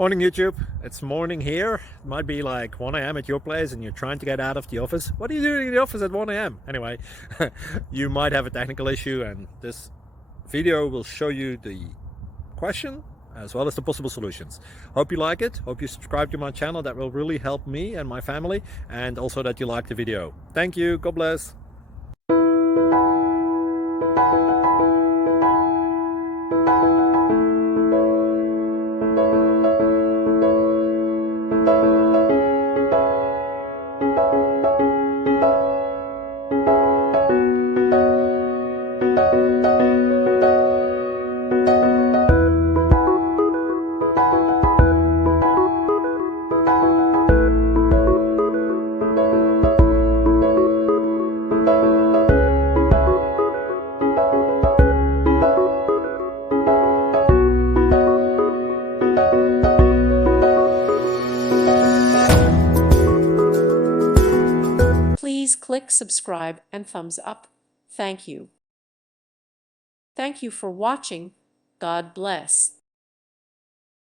Morning YouTube, it's morning here. It might be like 1 a.m. at your place and you're trying to get out of the office. What are you doing in the office at 1 a.m.? Anyway, you might have a technical issue and this video will show you the question as well as the possible solutions. Hope you like it, hope you subscribe to my channel. That will really help me and my family, and also that you like the video. Thank you, God bless. Please click subscribe and thumbs up. Thank you. Thank you for watching. God bless.